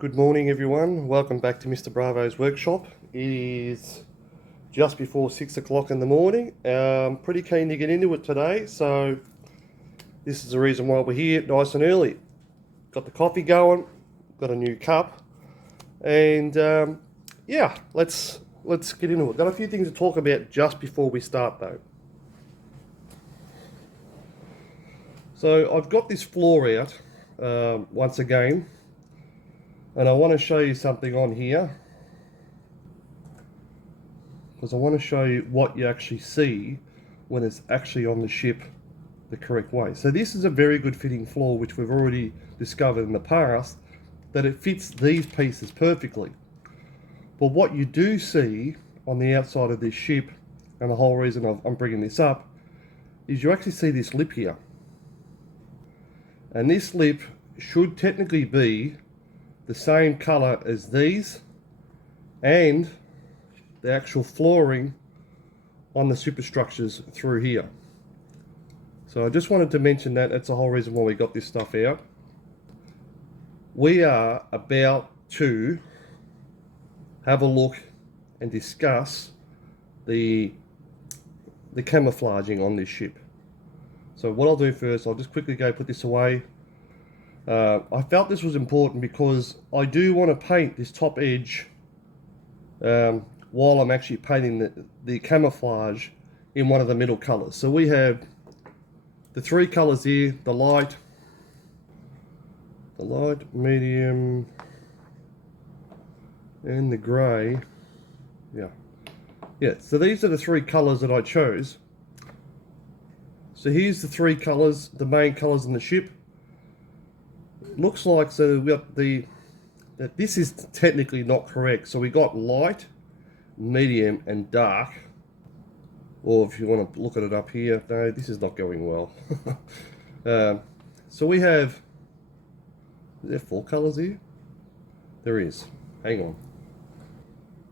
Good morning everyone, welcome back to Mr. Bravo's workshop. It is just before 6 o'clock in the morning. I'm pretty keen to get into it today, so this is the reason why we're here nice and early. Got the coffee going, got a new cup, and yeah, let's get into it. Got a few things to talk about just before we start though. So I've got this floor out once again, and I want to show you something on here because I want to show you what you actually see when it's actually on the ship the correct way. So this is a very good fitting floor, which we've already discovered in the past that it fits these pieces perfectly. But what you do see on the outside of this ship, and the whole reason I'm bringing this up, is you actually see this lip here. And this lip should technically be the same color as these and the actual flooring on the superstructures through here. So I just wanted to mention that. That's the whole reason why we got this stuff out. We are about to have a look and discuss the camouflaging on this ship. So what I'll do first, I'll just quickly go put this away. I felt this was important because I do want to paint this top edge while I'm actually painting the camouflage in one of the middle colors. So we have the three colors here: the light, medium, and the gray. Yeah, so these are the three colors that I chose. So here's the three colors, the main colors in the ship. Looks like, so we got that this is technically not correct. So we got light, medium, and dark. Or if you want to look at it up here, no, this is not going well. So we have, is there 4 colors here? There is. Hang on.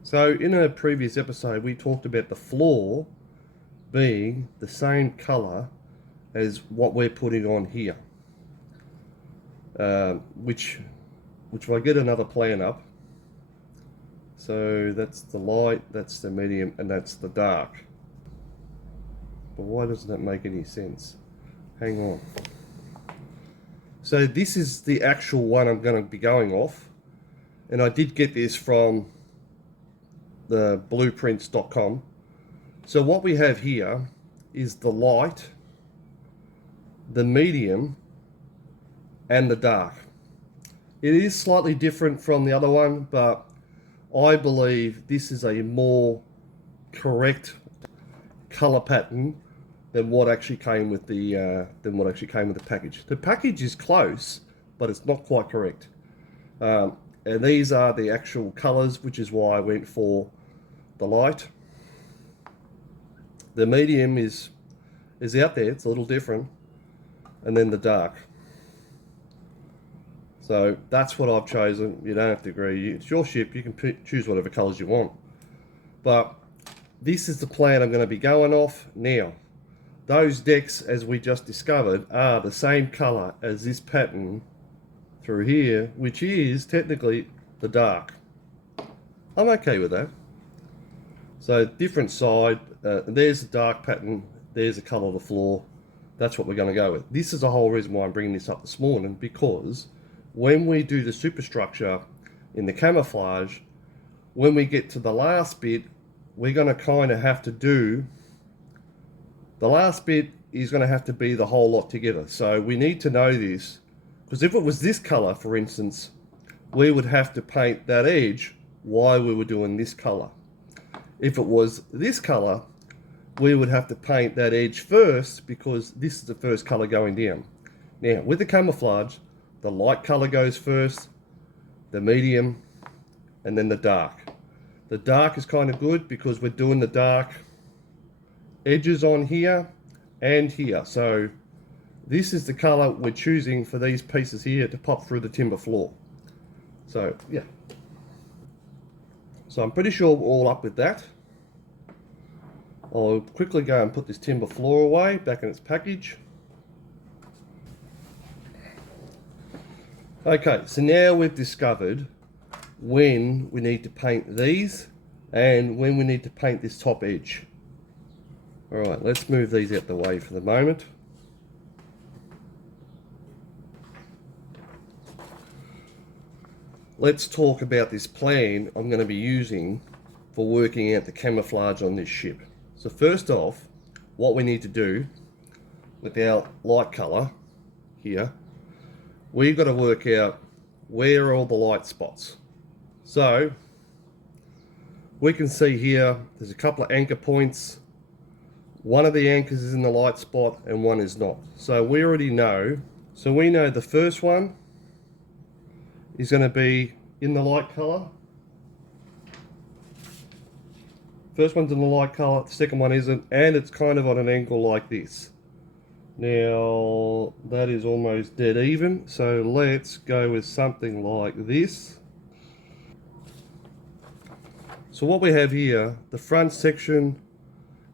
So in a previous episode, we talked about the floor being the same color as what we're putting on here. Which if I get another plan up, so that's the light, that's the medium, and that's the dark. But why doesn't that make any sense? Hang on. So this is the actual one I'm going to be going off, and I did get this from the blueprints.com. So what we have here is the light, the medium, and the dark. It is slightly different from the other one, but I believe this is a more correct color pattern than what actually came with the package. The package is close, but it's not quite correct. And these are the actual colors, which is why I went for the light. The medium is out there, it's a little different, and then the dark. So that's what I've chosen. You don't have to agree. It's your ship. You can choose whatever colors you want. But this is the plan I'm going to be going off now. Those decks, as we just discovered, are the same color as this pattern through here, which is technically the dark. I'm okay with that. So different side. There's the dark pattern. There's the color of the floor. That's what we're going to go with. This is the whole reason why I'm bringing this up this morning, because when we do the superstructure in the camouflage, when we get to the last bit, we're going to kind of have to do, the last bit is going to have to be the whole lot together. So we need to know this, because if it was this color, for instance, we would have to paint that edge while we were doing this color. If it was this color, we would have to paint that edge first, because this is the first color going down. Now, with the camouflage, the light color goes first, the medium, and then the dark. The dark is kind of good because we're doing the dark edges on here and here. So this is the color we're choosing for these pieces here to pop through the timber floor. So yeah. So I'm pretty sure we're all up with that. I'll quickly go and put this timber floor away back in its package. Okay, so now we've discovered when we need to paint these and when we need to paint this top edge. Alright, let's move these out the way for the moment. Let's talk about this plan I'm going to be using for working out the camouflage on this ship. So first off, what we need to do with our light colour here, we've got to work out where are all the light spots. So we can see here there's a couple of anchor points. One of the anchors is in the light spot and one is not. So we already know. So we know the first one is going to be in the light colour. First one's in the light colour, the second one isn't, and it's kind of on an angle like this. Now that is almost dead even, so let's go with something like this. So what we have here, the front section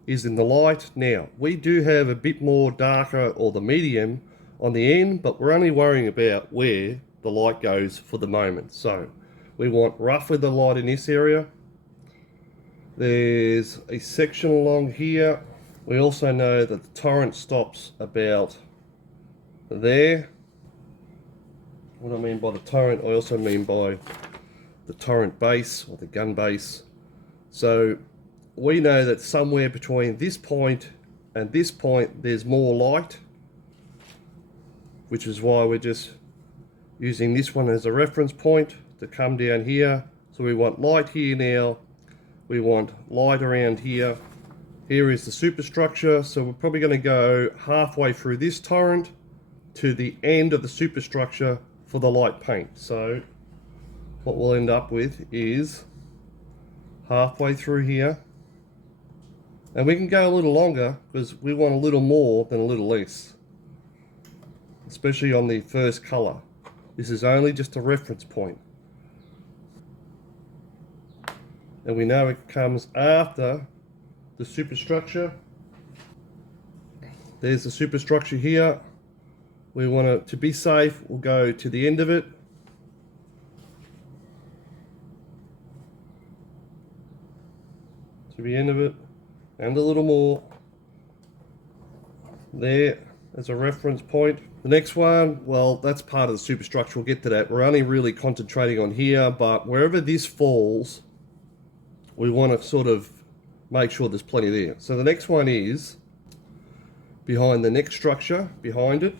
is in the light. Now we do have a bit more darker, or the medium, on the end, but we're only worrying about where the light goes for the moment. So we want roughly the light in this area. There's a section along here. We also know that the torrent stops about there. What I mean by the torrent, I also mean by the torrent base or the gun base. So we know that somewhere between this point and this point there's more light, which is why we're just using this one as a reference point to come down here. So we want light here now, we want light around here. Here is the superstructure, so we're probably going to go halfway through this torrent to the end of the superstructure for the light paint. So what we'll end up with is halfway through here, and we can go a little longer because we want a little more than a little less, especially on the first color. This is only just a reference point. And we know it comes after the superstructure. There's the superstructure here. We want it to be safe, we'll go to the end of it. To the end of it, and a little more. There as a reference point. The next one, well, that's part of the superstructure, we'll get to that. We're only really concentrating on here, but wherever this falls, we want to sort of make sure there's plenty there. So the next one is behind the next structure, behind it.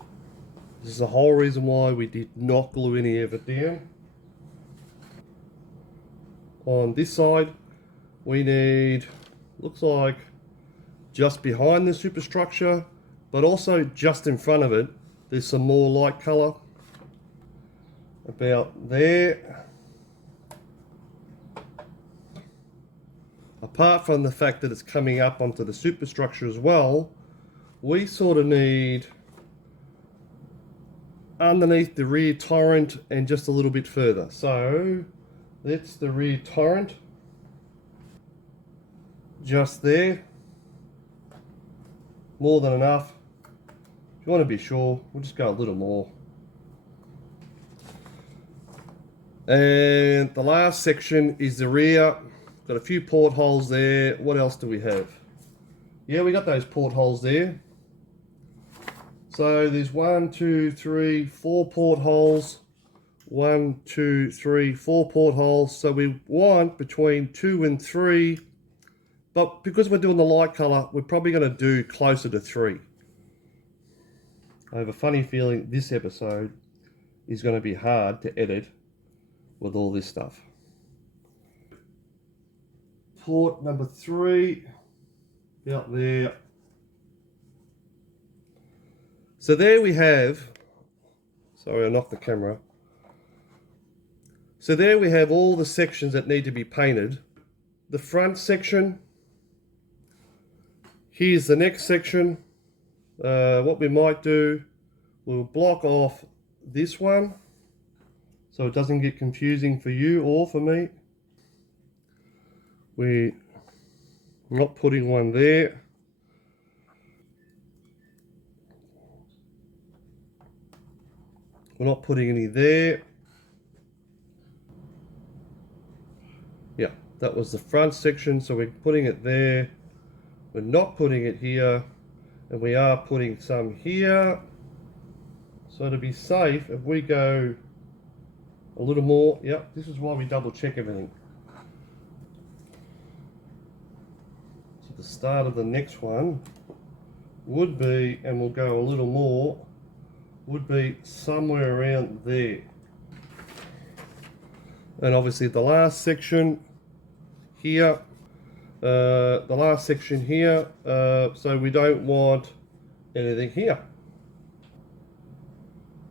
This is the whole reason why we did not glue any of it down. On this side, we need, looks like just behind the superstructure, but also just in front of it, there's some more light color about there. Apart from the fact that it's coming up onto the superstructure as well, we sort of need underneath the rear torrent and just a little bit further. So that's the rear torrent, just there, more than enough. If you want to be sure, we'll just go a little more. And the last section is the rear. Got a few portholes there. What else do we have? Yeah, we got those portholes there. So there's 1, 2, 3, 4 portholes. 1, 2, 3, 4 portholes. So we want between 2 and 3. But because we're doing the light color, we're probably going to do closer to 3. I have a funny feeling this episode is going to be hard to edit with all this stuff. Port number 3, out there. So there we have, sorry I knocked the camera. So there we have all the sections that need to be painted. The front section, here's the next section. What we might do, we'll block off this one so it doesn't get confusing for you or for me. We're not putting one there. We're not putting any there. That was the front section, so we're putting it there. We're not putting it here, and we are putting some here. So to be safe, if we go a little more, yep, this is why we double check everything. So the start of the next one would be, and we'll go a little more, would be somewhere around there. And obviously the last section here, so we don't want anything here.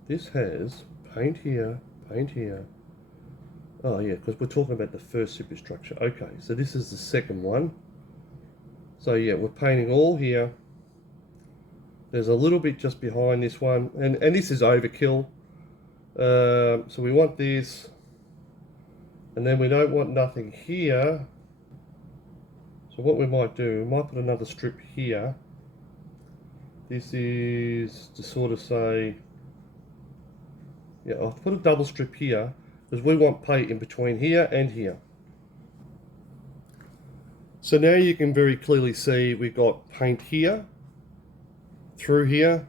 This has paint here, paint here. Oh yeah, because we're talking about the first superstructure. Okay, so this is the second one. So yeah, we're painting all here. There's a little bit just behind this one, and this is overkill. So we want this, and then we don't want nothing here. So what we might do, we might put another strip here. This is to sort of say, yeah, I'll put a double strip here because we want paint in between here and here. So now you can very clearly see we've got paint here, through here,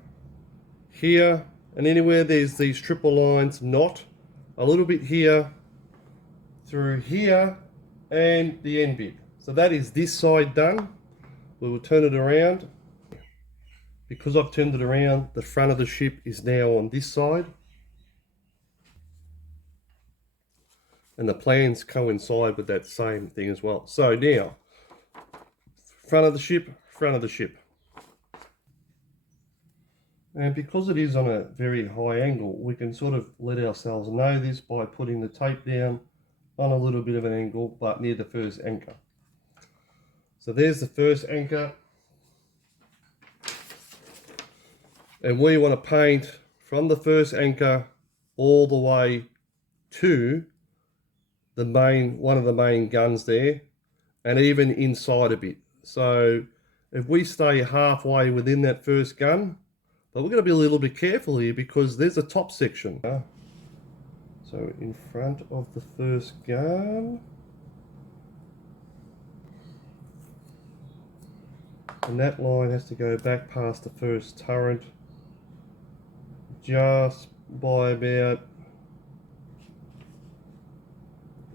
here, and anywhere there's these triple lines, not a little bit here, through here, and the end bit. So that is this side done. We will turn it around. Because I've turned it around, the front of the ship is now on this side. And the plans coincide with that same thing as well. So now, front of the ship, front of the ship. And because it is on a very high angle, we can sort of let ourselves know this by putting the tape down on a little bit of an angle, but near the first anchor. So there's the first anchor. And we want to paint from the first anchor all the way to the main, one of the main guns there, and even inside a bit. So if we stay halfway within that first gun, but we're going to be a little bit careful here because there's a top section. So in front of the first gun, and that line has to go back past the first turret just by about,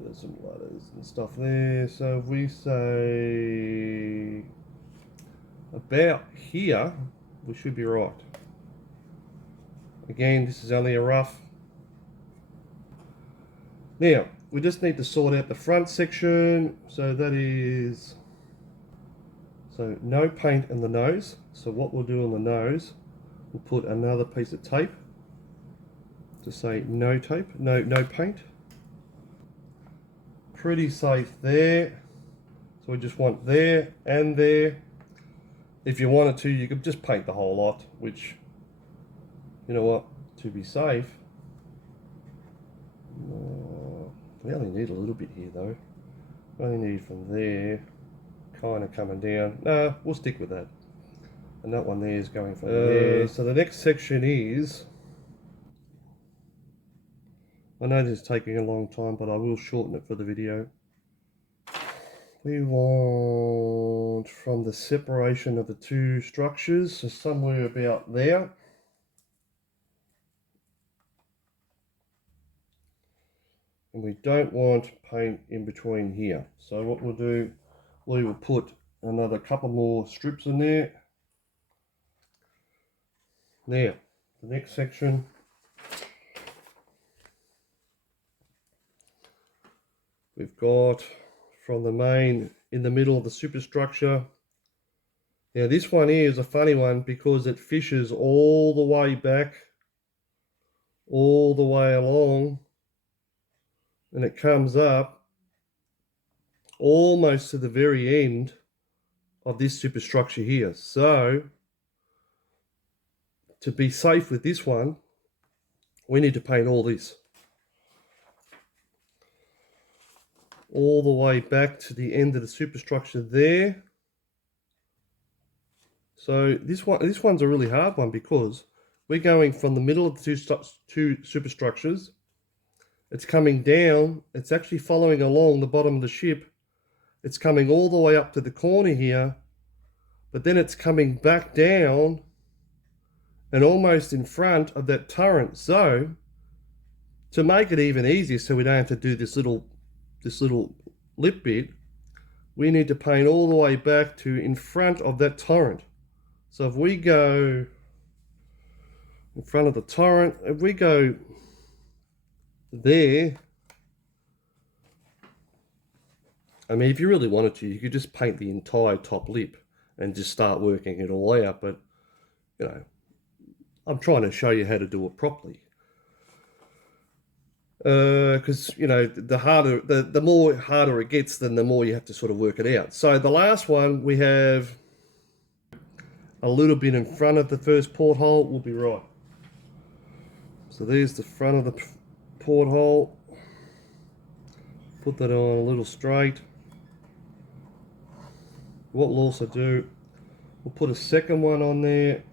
there's some ladders and stuff there, so if we say about here, we should be right. Again, this is only a rough. Now we just need to sort out the front section, so that is, so no paint in the nose. So what we'll do on the nose, we'll put another piece of tape to say no tape, no paint. Pretty safe there. So we just want there and there. If you wanted to, you could just paint the whole lot, which, you know what, to be safe, we only need a little bit here though. We only need from there, kind of coming down. Nah, we'll stick with that. And that one there is going from there. So the next section is, I know this is taking a long time, but I will shorten it for the video. We want from the separation of the two structures, so somewhere about there. And we don't want paint in between here. So what we'll do, we will put another couple more strips in there. Now, the next section. We've got from the main in the middle of the superstructure. Now this one here is a funny one because it fishes all the way back, all the way along, and it comes up almost to the very end of this superstructure here. So to be safe with this one, we need to paint all this. All the way back to the end of the superstructure there. So this one's a really hard one because we're going from the middle of the two superstructures. It's coming down. It's actually following along the bottom of the ship it's coming all the way up to the corner here, but then it's coming back down and almost in front of that turret. So to make it even easier, so we don't have to do this little lip bit, we need to paint all the way back to in front of that torrent. So if we go in front of the torrent, if we go there, I mean, if you really wanted to, you could just paint the entire top lip and just start working it all out. But, you know, I'm trying to show you how to do it properly. Because, you know, the more harder it gets, then the more you have to sort of work it out. So the last one, we have a little bit in front of the first porthole will be right. So there's the front of the porthole. Put that on a little straight. What we'll also do, we'll put a second one on there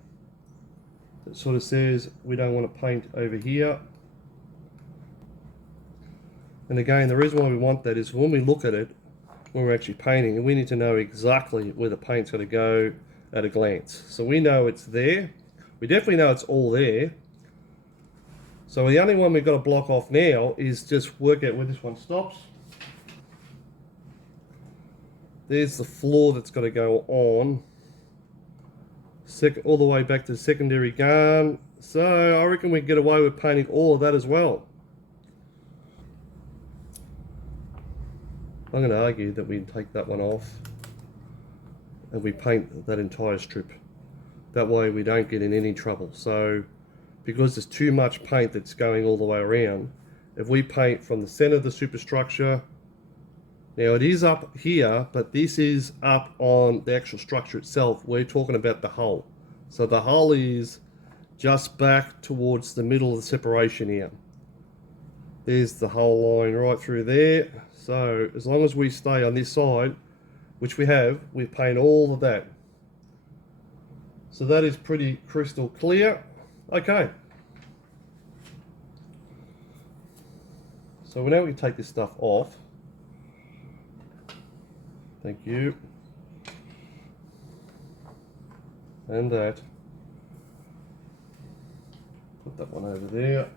that sort of says we don't want to paint over here. And again, the reason why we want that is when we look at it, when we're actually painting, we need to know exactly where the paint's going to go at a glance. So we know it's there. We definitely know it's all there. So the only one we've got to block off now is just work out where this one stops. There's the floor that's got to go on. All the way back to the secondary gun. So I reckon we can get away with painting all of that as well. I'm going to argue that we take that one off and we paint that entire strip. That way we don't get in any trouble. So because there's too much paint that's going all the way around, if we paint from the center of the superstructure, now it is up here, but this is up on the actual structure itself. We're talking about the hull. So the hull is just back towards the middle of the separation here. There's the hull line right through there. So as long as we stay on this side, which we have, we paint all of that. So that is pretty crystal clear. Okay. So now we can take this stuff off. Thank you. And that. Put that one over there.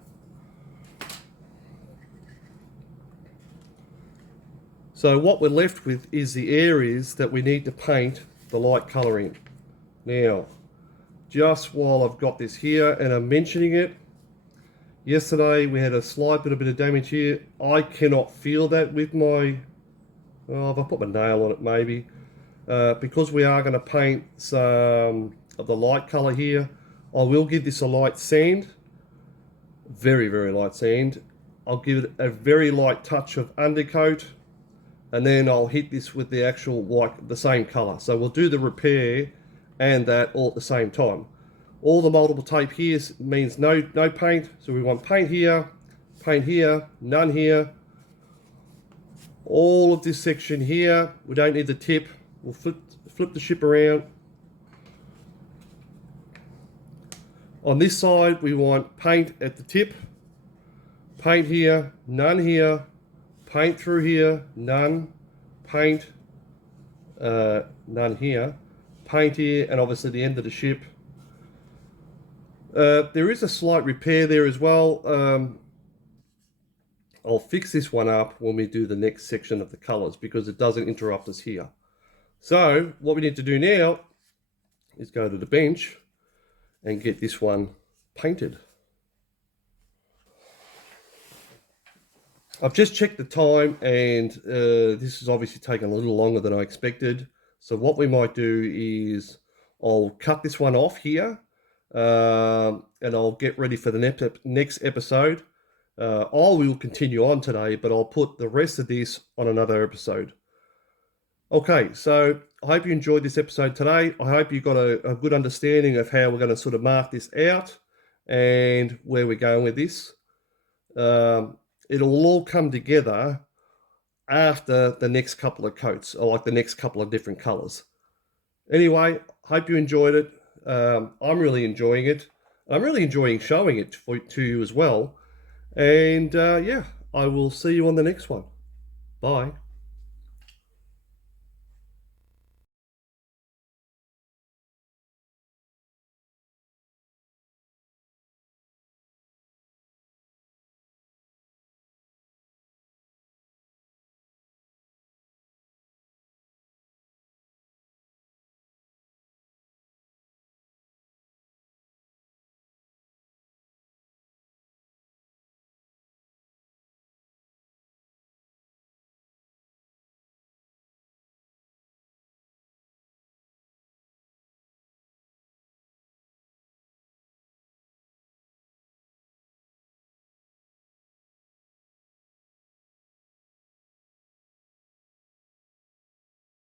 So what we're left with is the areas that we need to paint the light colour in. Now, just while I've got this here and I'm mentioning it, yesterday we had a slight bit of damage here. I cannot feel that with my, well, if I put my nail on it maybe, because we are going to paint some of the light colour here, I will give this a light sand, very, very light sand. I'll give it a very light touch of undercoat, and then I'll hit this with the actual white, the same colour. So we'll do the repair and that all at the same time. All the multiple tape here means no paint. So we want paint here, none here. All of this section here, we don't need the tip. We'll flip the ship around. On this side, we want paint at the tip. Paint here, none here. Paint through here, none. Paint, none here. Paint here, and obviously the end of the ship. There is a slight repair there as well. I'll fix this one up when we do the next section of the colors because it doesn't interrupt us here. So what we need to do now is go to the bench and get this one painted. I've just checked the time, and this has obviously taken a little longer than I expected. So what we might do is I'll cut this one off here, and I'll get ready for the next episode. I will continue on today, but I'll put the rest of this on another episode. Okay, so I hope you enjoyed this episode today. I hope you got a good understanding of how we're going to sort of mark this out and where we're going with this. It'll all come together after the next couple of coats, or like the next couple of different colors. Anyway, hope you enjoyed it. I'm really enjoying it. I'm really enjoying showing it to you as well. And yeah, I will see you on the next one. Bye.